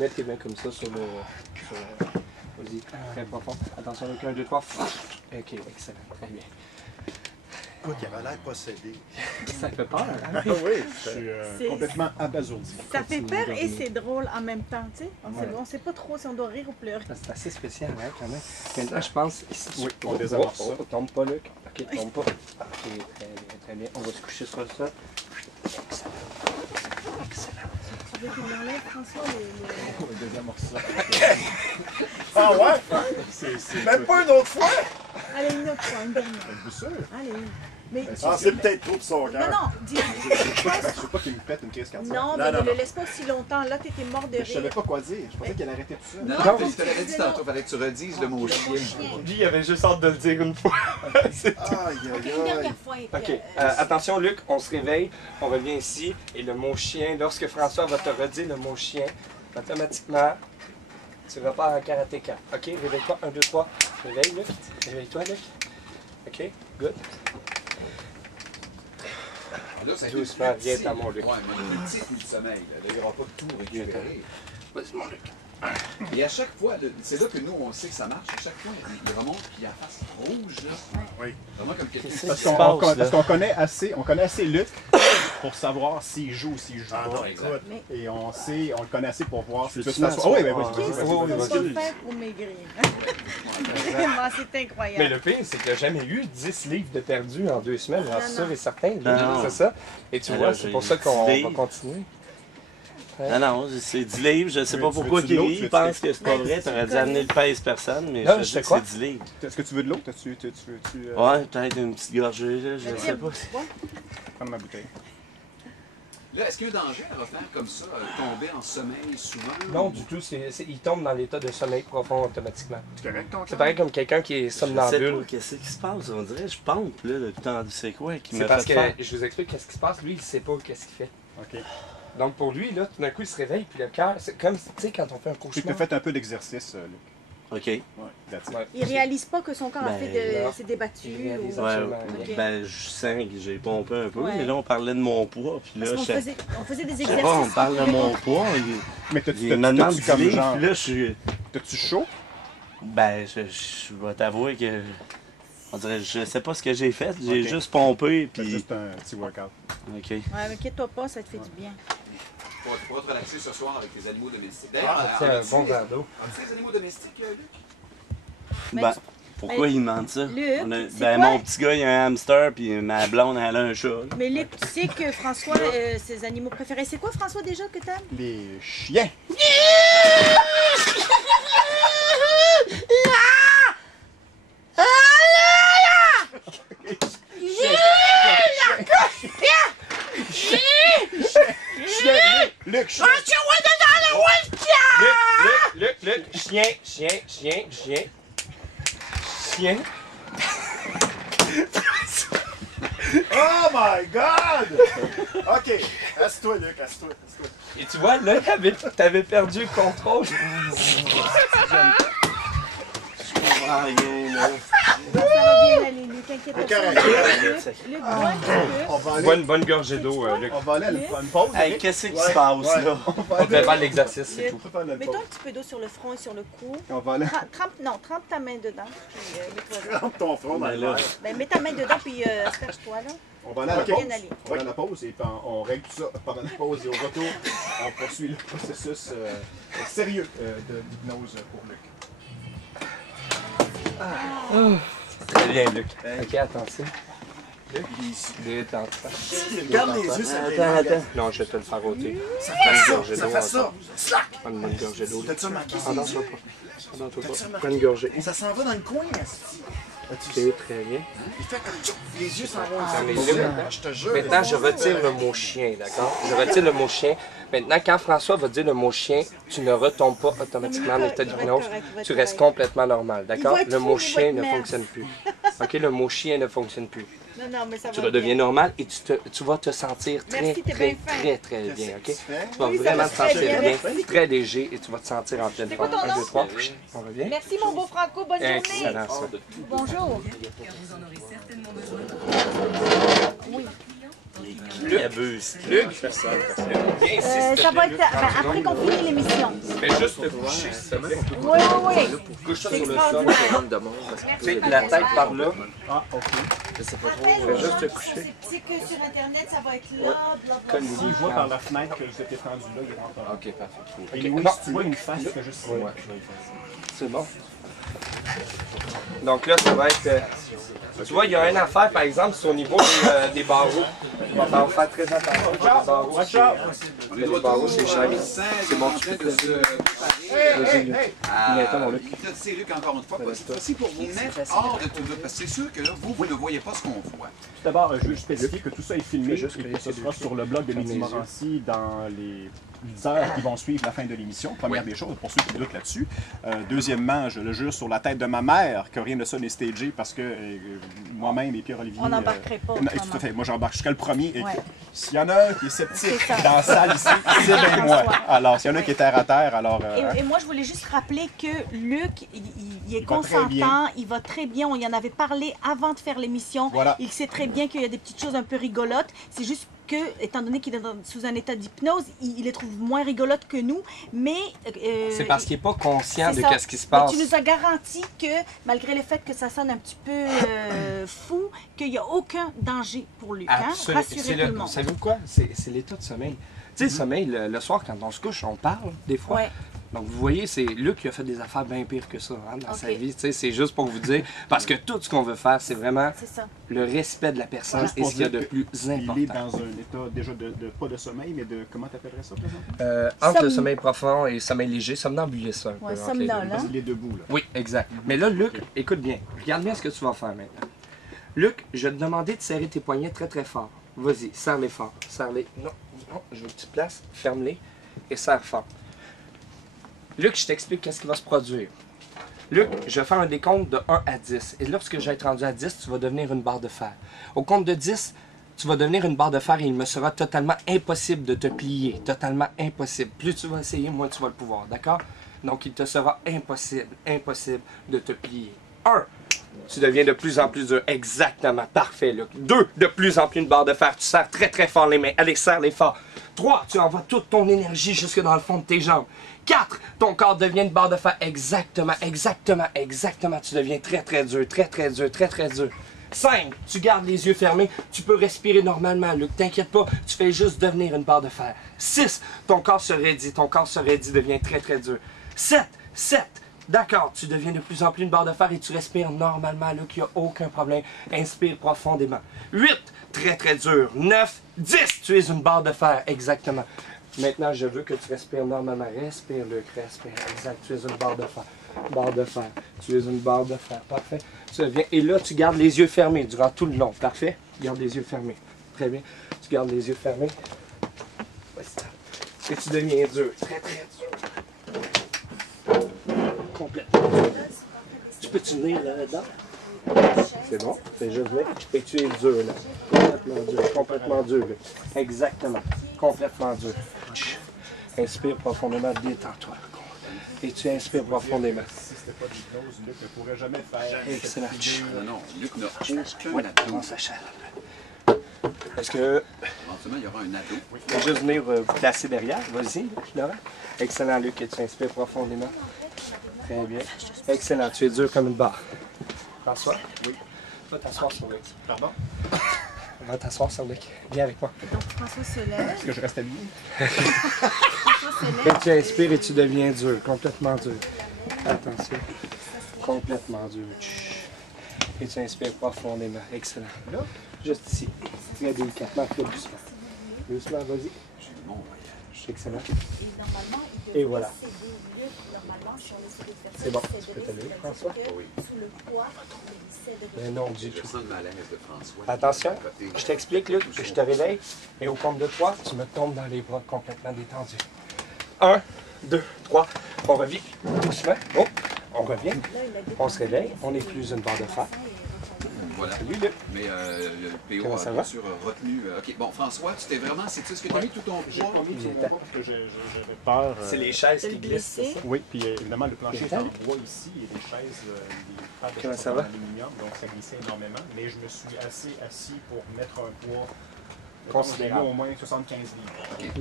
mets tes mains comme ça sur le... Vas-y, très profond. Attention, avec 1, 2, 3. Ok, excellent, très bien. Écoute, il avait l'air possédé. Ça fait peur, hein? Oui, je suis complètement abasourdi. Ça fait peur et c'est drôle en même temps, tu sais. On sait pas trop si on doit rire ou pleurer. C'est assez spécial, hein, quand même. Maintenant, je pense... Oui, on désamorce ça. Tombe pas, Luc. Ok, tombe pas. Ok, très bien, très bien. On va se coucher sur ça. Excellent. Excellent. Tu veux qu'il l'enlève, François, On va désamorcer ça. Ah ouais? Même pas une autre fois? Allez, une autre fois, une dernière. Êtes-vous sûr? Allez. Mais Ah, c'est peut-être trop de son non, cœur. non, dis. Je veux pas qu'il me pète une crise cardiaque. Non, mais ne le laisse pas aussi longtemps. Là, t'étais mort de Mais je savais rire. pas quoi dire. Je pensais qu'elle arrêtait tout ça. Non, Non, non, parce je te l'avais dit tantôt, fallait que tu redises le mot chien. Lui, il avait juste hâte de le dire une fois. C'est tout. Aïe, Ok, une aïe, aïe. dernière fois. et puis, OK. Attention, Luc, on se réveille, on revient ici, et le mot chien, lorsque François va te redire le mot chien, automatiquement, tu repars en karatéka. OK, réveille-toi. 1, 2, 3. Réveille, Luc. Réveille-toi, Luc. OK, good. Là, ça Doucement, viens à mon Luc. Ouais, mais le petit coup de sommeil, là, il n'y aura pas tout récupéré. Vas-y, mon Luc. Et à chaque fois, c'est là que nous, on sait que ça marche. À chaque fois, il remonte, puis il a la face rouge, là. Oui. Vraiment comme quelqu'un qui Parce se qu'on connaît assez Luc pour savoir s'il joue ou s'il joue Ah pas. non, exact. Et on le connaît assez pour voir si Peux-tu tu peux m'asseoir? oui, oui, Qu'est-ce vas-y, qu'on vas-y, peut vas-y. faire pour maigrir? Vraiment, c'est Mais incroyable. le pire, c'est qu'il n'a jamais eu 10 livres de perdus en 2 semaines, j'en suis Non, sûr non. et certain. Non. C'est ça. Et tu Alors, vois, c'est pour j'ai ça qu'on 10 va livres. continuer. Non, non, c'est 10 livres. Je sais Tu pas veux- pourquoi tu veux de l'eau? Kéry Tu veux- pense que c'est pas Ben, vrai. tu T'aurais dû connais. amener le pèse personne, mais Non, je te je dis fais que quoi? c'est 10 livres. Est-ce que tu veux de l'eau? Tu veux Ouais, peut-être une petite gorgée, là, je sais pas. prendre ma bouteille? Là, est-ce qu'il y a un danger à refaire comme ça, tomber en sommeil souvent? Non, du tout. Il tombe dans l'état de sommeil profond automatiquement. C'est correct, ton C'est cœur? pareil comme quelqu'un qui est Je sais pas somnambule. qu'est-ce qui se passe. On dirait que je pompe, là, depuis tant. C'est quoi qui C'est m'a parce fait que, faire? je vous explique qu'est-ce qui se passe. Lui, il sait pas qu'est-ce qu'il fait. OK. Donc pour lui, là, tout d'un coup, il se réveille, puis le cœur, c'est comme, tu sais, quand on fait un Tu peux cauchemar. faire un peu d'exercice, Luc. OK. Ouais, that's it. Ouais. Il réalise pas que son corps a Ben, fait non. s'est débattu. Il réalise ou- Ouais, absolument rien. ben, je sens que j'ai pompé un peu, Ouais. mais là, on parlait de mon poids, puis Parce là, qu'on je sais faisait des pas, exercices. on parle de mon poids. Mais Il me demande t'as-tu 10 comme livres, genre... puis là, je suis. T'as-tu chaud? Ben, je vais t'avouer que. On dirait, je sais pas ce que j'ai fait, j'ai Ok. juste pompé, C'est puis. juste un petit workout. OK. Ouais, mais inquiète-toi pas, ça te fait du bien. Tu pourras te relaxer ce soir avec tes animaux domestiques. Ah, D'ailleurs, c'est un as-tu bon des- verre d'eau. as-tu des animaux domestiques, Luc? Mais Ben, tu- pourquoi mais- il demande ça? Luc, On a- c'est ben, quoi? mon petit gars, il a un hamster, puis ma blonde, elle a un chat. là. Mais Luc, tu sais que François, ses animaux préférés, c'est quoi François déjà que t'aimes? Les chiens! Luc, chien! Luc, chien, chien, chien, chien. Chien. Oh my God! OK, assieds-toi, Luc, assieds-toi. Et tu vois, là, t'avais perdu le contrôle. Ah, rien, là. Ça va bien aller, Luc, inquiète pas. correct. Luc, bois un petit peu. On va aller, Bonne gorgée d'eau, Luc. on va aller à une pause. Hey, Luc. qu'est-ce qui Ouais, se passe, ouais. là? On va On fait aller. faire l'exercice, c'est Luc, tout. On va faire notre Mets-toi pause. un petit peu d'eau sur le front et sur le cou. On va aller. Trempe ta main dedans. Puis, mets-toi là. Trempe ton front dans Ben le là. verre. Ben, mets ta main dedans, puis asperge-toi là. On va aller à la Ça va pause. bien aller. On va aller à la pause et puis on règle tout ça pendant la pause. Et au retour, on poursuit le processus sérieux d'hypnose pour Luc. Très bien, Luc. Ok, attention. Luc, détends-toi. Regarde les yeux, ça Attends. Non, je vais te le faire ôter. Ça Prends une fait gorgée ça, d'eau ça fait ça. encore. Slack! Prends une bonne gorgée d'eau. T'as-tu remarqué ses Endors-toi yeux? pas. Endors-toi T'as-tu pas. remarqué? Prends une gorgée. Ça s'en va dans le coin, asti. Ok, très bien. Il fait comme tchouk, les yeux s'en vont Ferme les ici. yeux maintenant. Je te jure. Maintenant, je retire le mot chien, d'accord? Je retire le mot chien. Maintenant, quand François va dire le mot chien, tu ne retombes pas automatiquement en état d'hypnose. Tu restes complètement normal, d'accord? va être Le mot fou, il va chien être ne mince. fonctionne plus. OK? Le mot chien ne fonctionne plus. Non, non, mais ça va Tu bien. redeviens normal et tu vas te sentir très, Merci, t'es très, bien fin. très, très bien, OK? Qu'est-ce que tu fais? Tu vas Oui, ça vraiment va te très sentir bien, bien, merci. très léger et tu vas te sentir en pleine C'est quoi forme. ton 1, nom? 2, 3, on revient? Merci, mon beau Franco. Bonne journée. Excellent, ça. Bonjour. Car vous en aurez certainement besoin. Oui. Qui abuse? Luc, Personne. viens ici, s'il te Ça va plaît. être après qu'on finit l'émission. Fais juste te coucher, s'il te plaît. Oui, oui, oui. Couche-toi C'est sur le sol. extraordinaire. Tu sais, la tête par là. Ah, ok. Fais juste te coucher. C'est que sur Internet, ça va être là, Comme Si je vois par la fenêtre que vous êtes étendu là, il rentre pas. Ok, parfait. Et oui, Non. si tu vois une face, fais juste ça. C'est bon. Donc là, ça va être... tu vois, il y a une affaire, par exemple, c'est au niveau des barreaux. On va faire très attention. Les barreaux, Watch out! On est les de retour. barreaux, c'est cher. C'est bon, tu peux se préparer Attends, mon Luc. c'est Luc encore une fois. C'est aussi pour vous mettre hors de tout doute. Parce que c'est sûr que là, vous ne voyez pas ce qu'on voit. Tout d'abord, je veux spécifier que tout ça est filmé juste et que que ce c'est sera sur le blog de Ferme Lydie les yeux. Morancy dans les heures qui vont suivre la fin de l'émission. Première des choses, pour ceux qui doutent là-dessus. Deuxièmement, je le jure sur la tête de ma mère que rien de ça n'est stagé parce que moi-même et Pierre-Olivier... On n'embarquerait pas non, autrement. tout à fait. Moi, j'embarque. Je serai le premier. Et Ouais. s'il y en a un qui est sceptique C'est ça. dans la salle ici, c'est bien moi. Alors, s'il y en a un qui est terre à terre, alors... Et moi, je voulais juste rappeler que Luc, il est va très bien. consentant, il va très bien. On y en avait parlé avant de faire l'émission. Voilà. Il sait très bien qu'il y a des petites choses un peu rigolotes. C'est juste que, étant donné qu'il est sous un état d'hypnose, il les trouve moins rigolotes que nous. Mais C'est parce qu'il n'est pas conscient c'est de ça. ce qui se Mais passe. tu nous as garanti que, malgré le fait que ça sonne un petit peu fou, qu'il n'y a aucun danger pour Luc. Hein? Absolument. Rassurez tout le monde. Savez-vous quoi? C'est l'état de sommeil. Tu sais, le sommeil, le soir, quand on se couche, on parle, des fois. Ouais. Donc, vous voyez, c'est Luc qui a fait des affaires bien pires que ça hein, dans sa Ok. vie. Tu sais, c'est juste pour vous dire. Parce que tout ce qu'on veut faire, c'est vraiment C'est ça. le respect de la personne Juste et pour ce qu'il y a dire de plus il est important. dans un état déjà pas de sommeil, mais de... Comment t'appellerais ça, présentement? Entre le Somme- sommeil profond et le sommeil léger, somnambuliste un peu. Ouais, entre les deux. somnambule, hein? Il est debout, là. Oui, exact. Mais là, Luc, écoute bien. Regarde bien ce que tu vas faire maintenant. Luc, je vais te demander de serrer tes poignets très très fort. Vas-y, serre-les fort. Serre-les. Non, non, je veux que tu places. Ferme-les et serre fort. Luc, je t'explique qu'est-ce qui va se produire. Luc, je vais faire un décompte de 1 à 10. Et lorsque je vais être rendu à 10, tu vas devenir une barre de fer. Au compte de 10, tu vas devenir une barre de fer et il me sera totalement impossible de te plier. Totalement impossible. Plus tu vas essayer, moins tu vas le pouvoir. D'accord? Donc, il te sera impossible de te plier. 1. Tu deviens de plus en plus dur. Exactement. Parfait, Luc. 2. De plus en plus une barre de fer. Tu serres très très fort les mains. Allez, serre-les fort. 3. Tu envoies toute ton énergie jusque dans le fond de tes jambes. 4. Ton corps devient une barre de fer. Exactement. Tu deviens très très dur. Très dur. 5. Tu gardes les yeux fermés. Tu peux respirer normalement, Luc. T'inquiète pas. Tu fais juste devenir une barre de fer. 6. Ton corps se raidit. Devient très très dur. 7. D'accord, tu deviens de plus en plus une barre de fer et tu respires normalement, Luc, il n'y a aucun problème. Inspire profondément. 8, très très dur. 9, 10, tu es une barre de fer, exactement. Maintenant, je veux que tu respires normalement. Respire, Luc, respire. Exact, tu es une barre de fer. Barre de fer. Tu es une barre de fer. Parfait. Tu deviens... Et là, tu gardes les yeux fermés durant tout le long. Parfait. Garde les yeux fermés. Très bien. Tu gardes les yeux fermés. Et tu deviens dur. Très très dur. Complètement. Tu peux te tenir là-dedans? C'est bon, c'est juste là. Et tu es dur là. Complètement dur. Exactement. Complètement dur. Inspire profondément, détends-toi. Et tu inspires profondément. Si c'était pas d'hypnose, Luc ne pourrait jamais faire... Excellent. Non, Luc n'a aucun ado. On s'achète. Est-ce que Éventuellement, il y aura un ado. tu peux juste venir vous placer derrière? Vas-y, Laurent. Excellent, Luc. Et tu inspires profondément. Très bien. Excellent. Tu es dur comme une barre. T'assois? Oui. Va t'asseoir sur Luc. Pardon? Va t'asseoir sur Luc. Viens avec moi. Donc, François se lève. Est-ce que je reste habillé? François se Et lève. tu inspires et tu deviens dur. Complètement dur. Attention. Complètement dur. Et tu inspires profondément. Excellent. Là, juste ici. Très délicatement, très doucement. Doucement, vas-y. Bon voyage. Excellent. Et normalement, il Et devrait voilà. céder Luc, normalement, si on essaie de faire ça, C'est bon. il Tu peux te céderait, lever, c'est-à-dire François? que Oui. Sous le poids, il céderait. Mais non, du Je tout. sens le malaise de François. Attention, je t'explique, Luc, je te réveille et au compte de 3, tu me tombes dans les bras complètement détendus. 1, 2, 3, on revient doucement. Oh, on revient, on se réveille, on n'est plus une barre de fer. Voilà. Salut, Luc. Mais le PO Comment a ça bien va? sûr retenu. OK, bon, François, tu t'es vraiment. C'est-tu ce que tu as mis tout ton J'ai poids? pas mis Il sur est mon temps. poids parce que j'avais peur. C'est les chaises De qui le glissent, c'est glisser. ça? Oui, puis évidemment, le plancher est en Salut. bois ici et des chaises, des tables de Comment chaises ça en va? aluminium, donc ça glissait énormément. Mais je me suis assez assis pour mettre un poids considérer au moins 75 livres.